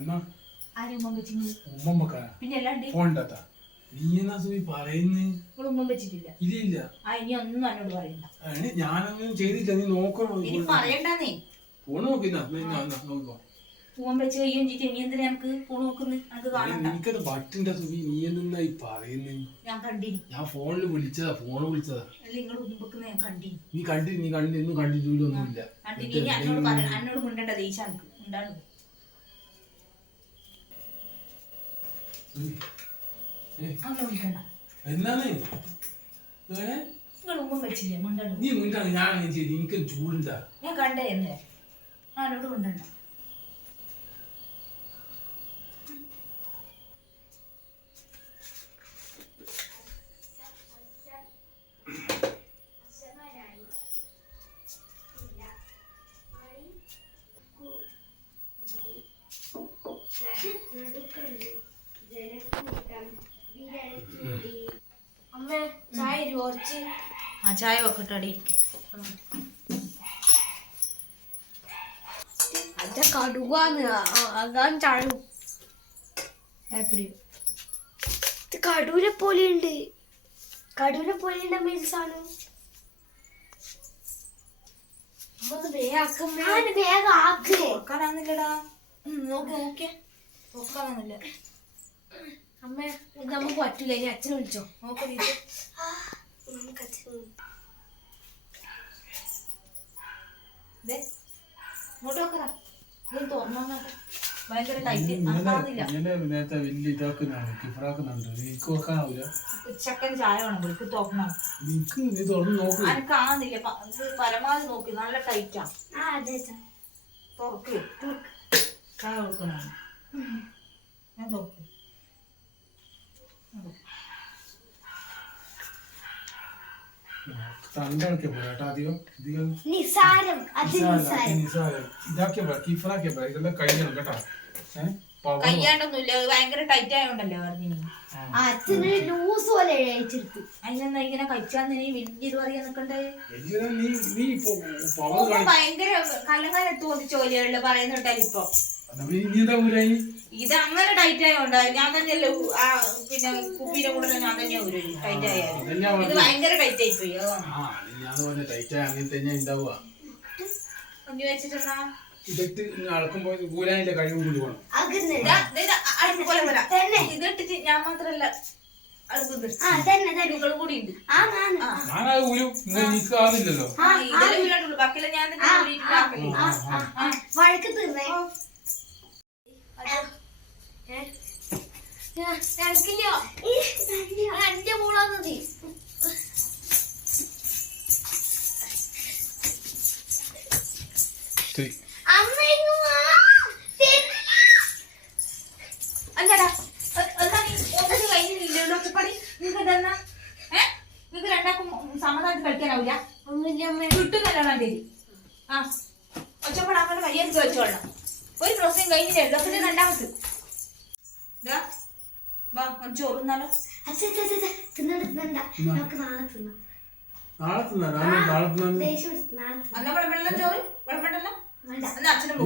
എന്നാ ആരും ഉമ്മ വെച്ചിട്ടുണ്ട് ഉമ്മമ്മക്കാ പിന്നെ അല്ലാണ്ട് ഫോണിട്ടാ നീ എന്നാ സുബി പറയുന്നേ ഇവിടെ ഉമ്മ വെച്ചിട്ടില്ല. ഇല്ല ആ ഇനി ഒന്നും എന്നോട് പറയണ്ട. ഞാനൊന്നും ചെയ്തില്ല, നീ നോക്കണം. ഇനി പറയണ്ടെന്നേ. ഫോൺ നോക്കിന്നാ നോക്കോ. ഫോൺ വെച്ച് കഴിയും ചെയ്തിട്ട് ഇനി എന്തിനാ നമുക്ക് ഫോൺ നോക്കുന്നത്? നമുക്ക് കാണണ്ട. എനിക്കത് ബട്ടിന്റെ സുബി, നീ എന്തെന്നാ ഈ പറയുന്നേ? ഞാൻ കണ്ടിനി. ഞാൻ ഫോണിൽ വിളിച്ചതാ, ഫോണ് വിളിച്ചതാ. അല്ല നിങ്ങൾ മുമ്പ് ഞാൻ കണ്ടിനി. നീ കണ്ടിട്ടൊന്നും കണ്ടിട്ടൊന്നുമില്ല. കണ്ടിനി. ഇനി എന്നോട് പറയണം, എന്നോട് മിണ്ടണ്ട. ദേഷ്യം ഉണ്ടാണ്. എന്നാണ് നിങ്ങൾ ഉമ്മ വെച്ചില്ലേ? മിണ്ടണ്ട. നീ മിണ്ടാണ്. ഞാൻ അങ്ങനെ ചെയ്ത് എനിക്ക് ചൂടുണ്ടാ. ഞാൻ കണ്ടേ എന്നേ. എന്നോട് മിണ്ടണ്ട. അമ്മ ചായ കുറച്ച്. ആ ചായ വെക്കട്ടെ. അത് കടുവാന്ന് അതാണ് ചായ. എപ്പടിയോ ഇത് കടൂരെ പോലെയുണ്ട്. കടൂരെ പോലെയുണ്ട് അമ്മ ഇത് സാധനം. വേഗം ആക്ക്. നോക്കാനാന്നില്ലടാ. നോക്കിയ നോക്കാനാന്നില്ല. അമ്മ ഇത് നമുക്ക് പറ്റൂല. ഇനി അച്ഛനെ വിളിച്ചോ. നോക്കി ഇങ്ങോട്ട് നോക്കറ. തുറന്നോട്ടെ. ഭയങ്കര ടൈറ്റ്. നേരത്തെ വലിയ ഇതാക്കുന്നുണ്ട്, കിഫറാക്കുന്നുണ്ട്. എനിക്ക് നോക്കാനാവില്ല. ഉച്ചക്കൻ ചായ വേണം. എനിക്ക് തുറന്നോ. നിനക്ക് നീ തുറന്ന് നോക്ക്. എനിക്ക് കാണുന്നില്ല. പരമാവധി നോക്കി. നല്ല ടൈറ്റാ. തുറക്ക്. ചായ കൊടുക്കണ ഞാൻ തുറക്കും. തണ്ടൊക്കെ പോരാട്ടോ. അധികം ഇതാക്കിയ കിഫറാക്കിയ ഇതെല്ലാം കഴിയണം കേട്ടോ. കയ്യാണ്ടൊന്നുമില്ല. ഭയങ്കര ടൈറ്റ് ആയോണ്ടല്ലേ പറഞ്ഞു. അതിനെന്താ ഇങ്ങനെ കഴിച്ചാന്ന് വലിയ ഇത് പറയാൻ നിക്കണ്ടേ? ഭയങ്കര കല്ലങ്കാലം തോന്നിച്ചോലിയുള്ള പറയുന്ന കേട്ടാൽ ഇപ്പൊ ഇത് അങ്ങനെ ടൈറ്റ് ആയോണ്ട ഞാൻ തന്നെയല്ലേ പിന്നെ കുപ്പീന്റെ കൂടെ ഞാൻ തന്നെയാ ഒരു ടൈറ്റ് ആയാലും. ഇത് ഭയങ്കര ടൈറ്റ് ആയി പോയി. വെച്ചിട്ടെന്നാ ഇതൊക്കെ അളക്കുമ്പോ കൂലാനിന്റെ കഴിവും കൂടി പോകണം. ഇതിട്ടിട്ട് ഞാൻ മാത്രല്ല കൂടി ഉണ്ട്. ഞാനത് ഊരും. നീക്ക് ആവുന്നില്ലല്ലോ. ഇതെല്ലാം ബാക്കിയുള്ള ഞാൻ തന്നെ വഴക്ക് തീർന്നേ. എനിക്കില്ലോ എന്റെ മൂളാന്നത്. അല്ലടാ കഴിഞ്ഞില്ലൊച്ചപ്പാടി. നിങ്ങക്ക് എന്താ നിങ്ങക്ക് രണ്ടാക്കും സമാധാനത്തിൽ കളിക്കാനാവില്ല. കിട്ടും നല്ലോണം തരി. ആ ഒച്ചപ്പാട് അങ്ങനെ മര്യാദ വെച്ചോളണം. ഒരു ക്രോസിങ് കഴിഞ്ഞില്ലേ? ഇതൊക്കെ രണ്ടാമത് വാ ചോറുന്നാലോ. അന്നാ വെള്ളം ചോറ് വെള്ളപ്പെട്ടല്ലോ. അച്ഛനും